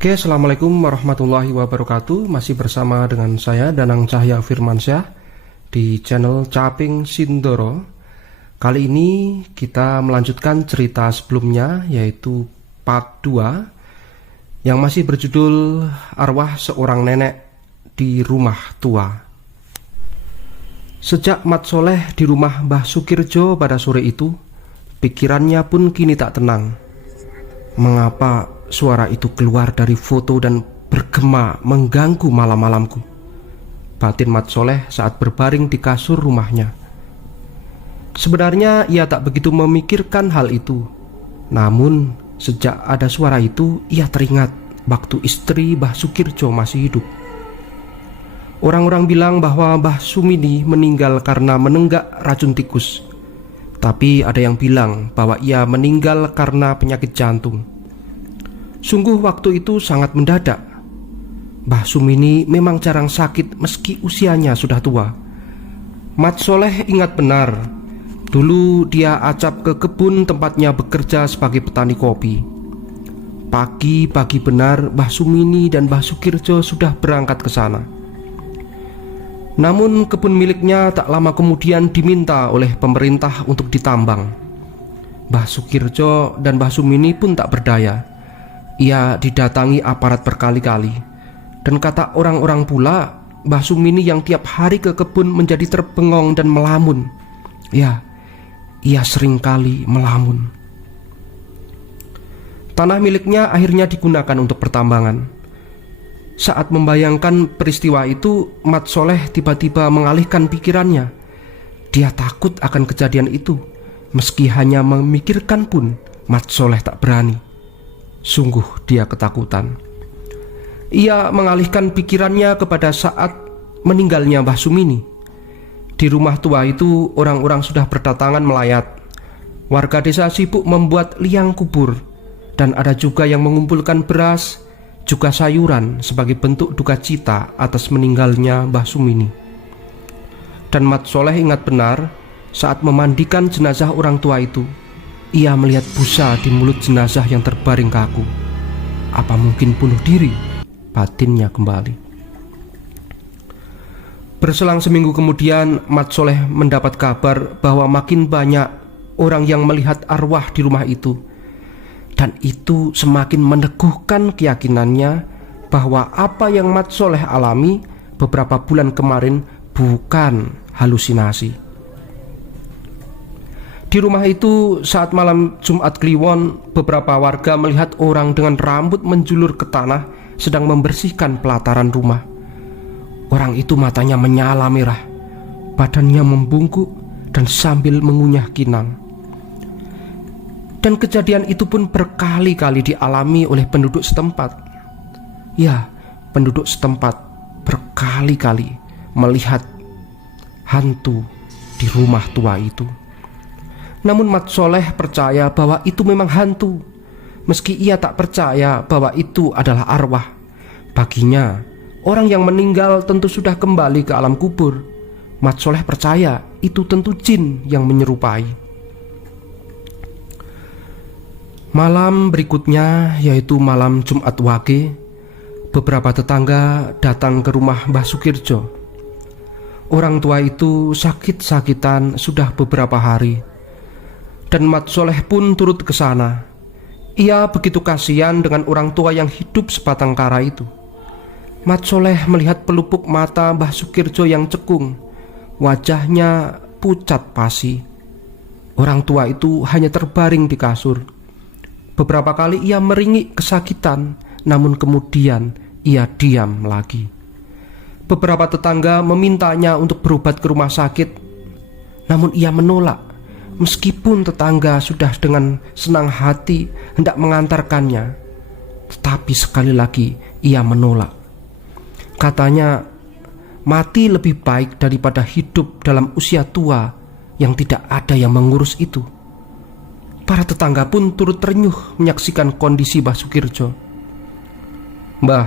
Oke, Assalamualaikum warahmatullahi wabarakatuh. Masih bersama dengan saya Danang Cahya Firmansyah di channel Caping Sindoro. Kali ini kita melanjutkan cerita sebelumnya, yaitu part 2 yang masih berjudul Arwah Seorang Nenek di Rumah Tua. Sejak Mat Soleh di rumah Mbah Sukirjo pada sore itu, pikirannya pun kini tak tenang. Mengapa suara itu keluar dari foto dan bergema mengganggu malam-malamku? Batin Mat Soleh saat berbaring di kasur rumahnya. Sebenarnya ia tak begitu memikirkan hal itu. Namun sejak ada suara itu, ia teringat waktu istri Mbah Sukirjo masih hidup. Orang-orang bilang bahwa Mbah Sumini meninggal karena menenggak racun tikus. Tapi ada yang bilang bahwa ia meninggal karena penyakit jantung. Sungguh waktu itu sangat mendadak. Mbah Sumini memang jarang sakit meski usianya sudah tua. Mat Soleh ingat benar, dulu dia acap ke kebun tempatnya bekerja sebagai petani kopi. Pagi-pagi benar Mbah Sumini dan Mbah Sukirjo sudah berangkat ke sana. Namun kebun miliknya tak lama kemudian diminta oleh pemerintah untuk ditambang. Mbah Sukirjo dan Mbah Sumini pun tak berdaya. Ia didatangi aparat berkali-kali. Dan kata orang-orang pula, Mbah Sumini yang tiap hari ke kebun menjadi terbengong dan melamun. Ya, ia seringkali melamun. Tanah miliknya akhirnya digunakan untuk pertambangan. Saat membayangkan peristiwa itu, Mat Soleh tiba-tiba mengalihkan pikirannya. Dia takut akan kejadian itu. Meski hanya memikirkan pun, Mat Soleh tak berani. Sungguh dia ketakutan. Ia mengalihkan pikirannya kepada saat meninggalnya Mbah Sumini. Di rumah tua itu orang-orang sudah berdatangan melayat. Warga desa sibuk membuat liang kubur. Dan ada juga yang mengumpulkan beras, juga sayuran sebagai bentuk duka cita atas meninggalnya Mbah Sumini. Dan Mat Soleh ingat benar, saat memandikan jenazah orang tua itu, ia melihat busa di mulut jenazah yang terbaring kaku. Apa mungkin bunuh diri? Batinnya kembali. Berselang seminggu kemudian, Mat Soleh mendapat kabar bahwa makin banyak orang yang melihat arwah di rumah itu. Dan itu semakin meneguhkan keyakinannya bahwa apa yang Mat Soleh alami beberapa bulan kemarin bukan halusinasi. Di rumah itu saat malam Jumat Kliwon, beberapa warga melihat orang dengan rambut menjulur ke tanah sedang membersihkan pelataran rumah. Orang itu matanya menyala merah, badannya membungkuk dan sambil mengunyah kinang. Dan kejadian itu pun berkali-kali dialami oleh penduduk setempat. Ya, penduduk setempat berkali-kali melihat hantu di rumah tua itu. Namun Mat Soleh percaya bahwa itu memang hantu, meski ia tak percaya bahwa itu adalah arwah. Baginya, orang yang meninggal tentu sudah kembali ke alam kubur. Mat Soleh percaya itu tentu jin yang menyerupai. Malam berikutnya, yaitu malam Jumat Wage, beberapa tetangga datang ke rumah Mbah Sukirjo. Orang tua itu sakit-sakitan sudah beberapa hari. Dan Mat Soleh pun turut ke sana. Ia begitu kasihan dengan orang tua yang hidup sebatang kara itu. Mat Soleh melihat pelupuk mata Mbah Sukirjo yang cekung. Wajahnya pucat pasi. Orang tua itu hanya terbaring di kasur. Beberapa kali ia meringik kesakitan, namun kemudian ia diam lagi. Beberapa tetangga memintanya untuk berobat ke rumah sakit, namun ia menolak. Meskipun tetangga sudah dengan senang hati hendak mengantarkannya, tetapi sekali lagi ia menolak. Katanya, mati lebih baik daripada hidup dalam usia tua yang tidak ada yang mengurus itu. Para tetangga pun turut terenyuh menyaksikan kondisi Mbah Sukirjo. Mbah,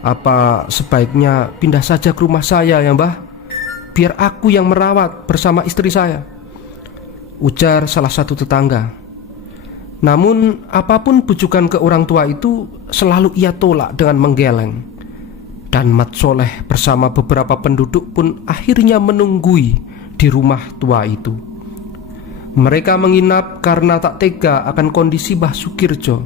apa sebaiknya pindah saja ke rumah saya ya Mbah? Biar aku yang merawat bersama istri saya, ujar salah satu tetangga. Namun apapun bujukan ke orang tua itu selalu ia tolak dengan menggeleng. Dan Mat Soleh bersama beberapa penduduk pun akhirnya menunggui di rumah tua itu. Mereka menginap karena tak tega akan kondisi Mbah Sukirjo.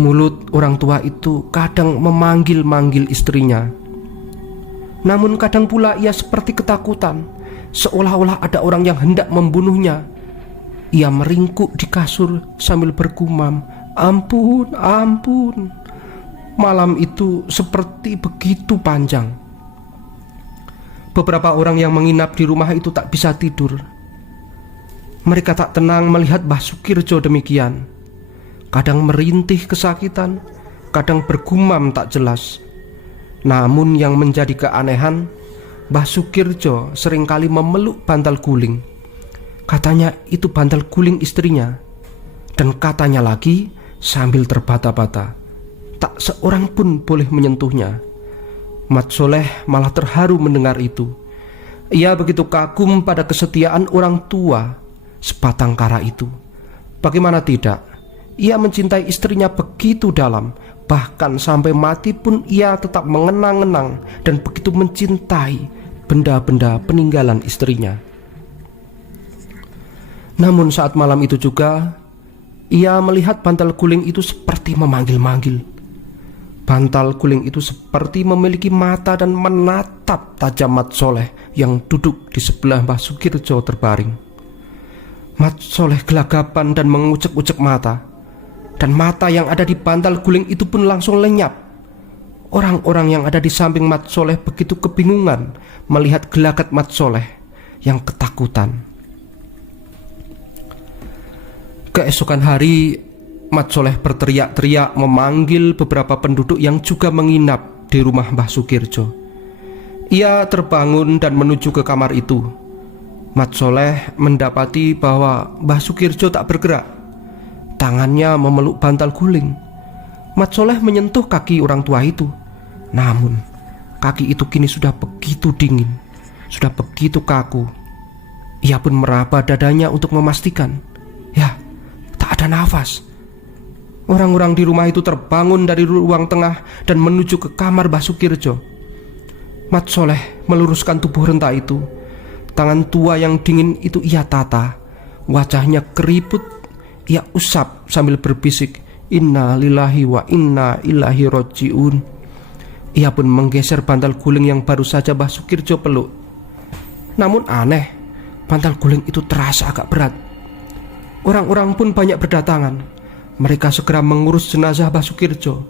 Mulut orang tua itu kadang memanggil-manggil istrinya. Namun kadang pula ia seperti ketakutan, seolah-olah ada orang yang hendak membunuhnya. Ia meringkuk di kasur sambil bergumam, "Ampun, ampun." Malam itu seperti begitu panjang. Beberapa orang yang menginap di rumah itu tak bisa tidur. Mereka tak tenang melihat Mbah Sukirjo demikian. Kadang merintih kesakitan, kadang bergumam tak jelas. Namun yang menjadi keanehan, Mbah Sukirjo seringkali memeluk bantal guling. Katanya itu bantal guling istrinya. Dan katanya lagi sambil terbata-bata, tak seorang pun boleh menyentuhnya. Mat Soleh malah terharu mendengar itu. Ia begitu kagum pada kesetiaan orang tua sebatang kara itu. Bagaimana tidak, ia mencintai istrinya begitu dalam. Bahkan sampai mati pun ia tetap mengenang-enang dan begitu mencintai benda-benda peninggalan istrinya. Namun saat malam itu juga, ia melihat bantal guling itu seperti memanggil-manggil. Bantal guling itu seperti memiliki mata dan menatap tajam Mat Soleh yang duduk di sebelah Mbah Sukirjo terbaring. Mat Soleh gelagapan dan mengucek-ucek mata, dan mata yang ada di bantal guling itu pun langsung lenyap. Orang-orang yang ada di samping Mat Soleh begitu kebingungan melihat gelagat Mat Soleh yang ketakutan. Keesokan hari, Mat Soleh berteriak-teriak memanggil beberapa penduduk yang juga menginap di rumah Mbah Sukirjo. Ia terbangun dan menuju ke kamar itu. Mat Soleh mendapati bahwa Mbah Sukirjo tak bergerak. Tangannya memeluk bantal guling. Mat Soleh menyentuh kaki orang tua itu. Namun kaki itu kini sudah begitu dingin, sudah begitu kaku. Ia pun meraba dadanya untuk memastikan. Ya, tak ada nafas. Orang-orang di rumah itu terbangun dari ruang tengah dan menuju ke kamar Mbah Sukirjo. Mat Soleh meluruskan tubuh renta itu. Tangan tua yang dingin itu ia tata. Wajahnya keriput. Ia usap sambil berbisik, "Inna lillahi wa inna ilaihi roji'un." Ia pun menggeser bantal guling yang baru saja Mbah Sukirjo peluk. Namun aneh, bantal guling itu terasa agak berat. Orang-orang pun banyak berdatangan. Mereka segera mengurus jenazah Mbah Sukirjo.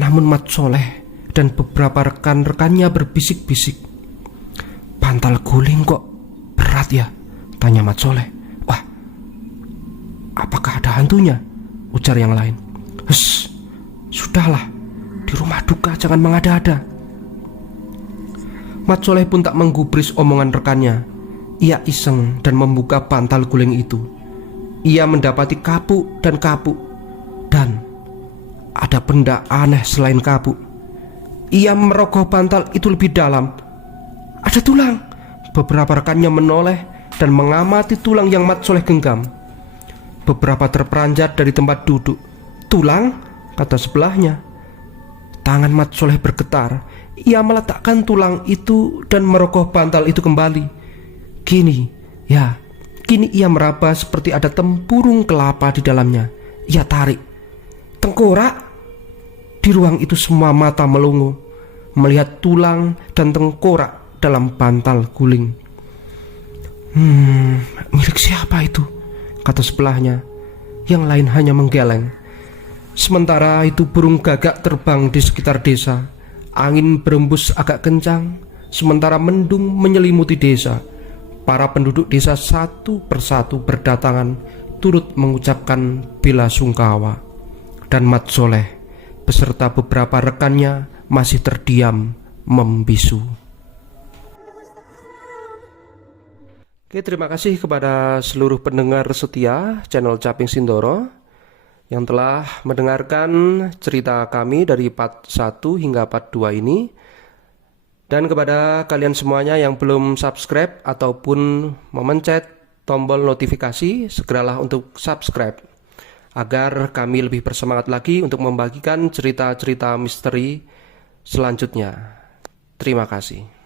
Namun Mat Soleh dan beberapa rekan-rekannya berbisik-bisik, "Bantal guling kok berat ya?" tanya Mat Soleh. "Wah, apakah ada hantunya?" ujar yang lain. "Hes, sudahlah, di rumah duka jangan mengada-ada." Mat Soleh pun tak menggubris omongan rekannya. Ia iseng dan membuka bantal guling itu. Ia mendapati kapuk dan kapuk, dan ada benda aneh selain kapuk. Ia merogoh bantal itu lebih dalam. Ada tulang. Beberapa rekannya menoleh dan mengamati tulang yang Mat Soleh genggam. Beberapa terperanjat dari tempat duduk. "Tulang?" kata sebelahnya. Tangan Mat Soleh bergetar. Ia meletakkan tulang itu dan merogoh bantal itu kembali. Kini ia meraba seperti ada tempurung kelapa di dalamnya. Ia tarik. Tengkorak. Di ruang itu semua mata melongo melihat tulang dan tengkorak dalam bantal guling. Milik siapa itu?" kata sebelahnya. Yang lain hanya menggeleng. Sementara itu burung gagak terbang di sekitar desa. Angin berembus agak kencang, sementara mendung menyelimuti desa. Para penduduk desa satu persatu berdatangan turut mengucapkan bela sungkawa. Dan Mat Soleh beserta beberapa rekannya masih terdiam membisu. Oke, terima kasih kepada seluruh pendengar setia channel Caping Sindoro yang telah mendengarkan cerita kami dari part 1 hingga part 2 ini. Dan kepada kalian semuanya yang belum subscribe ataupun memencet tombol notifikasi, segeralah untuk subscribe. agar kami lebih bersemangat lagi untuk membagikan cerita-cerita misteri selanjutnya. Terima kasih.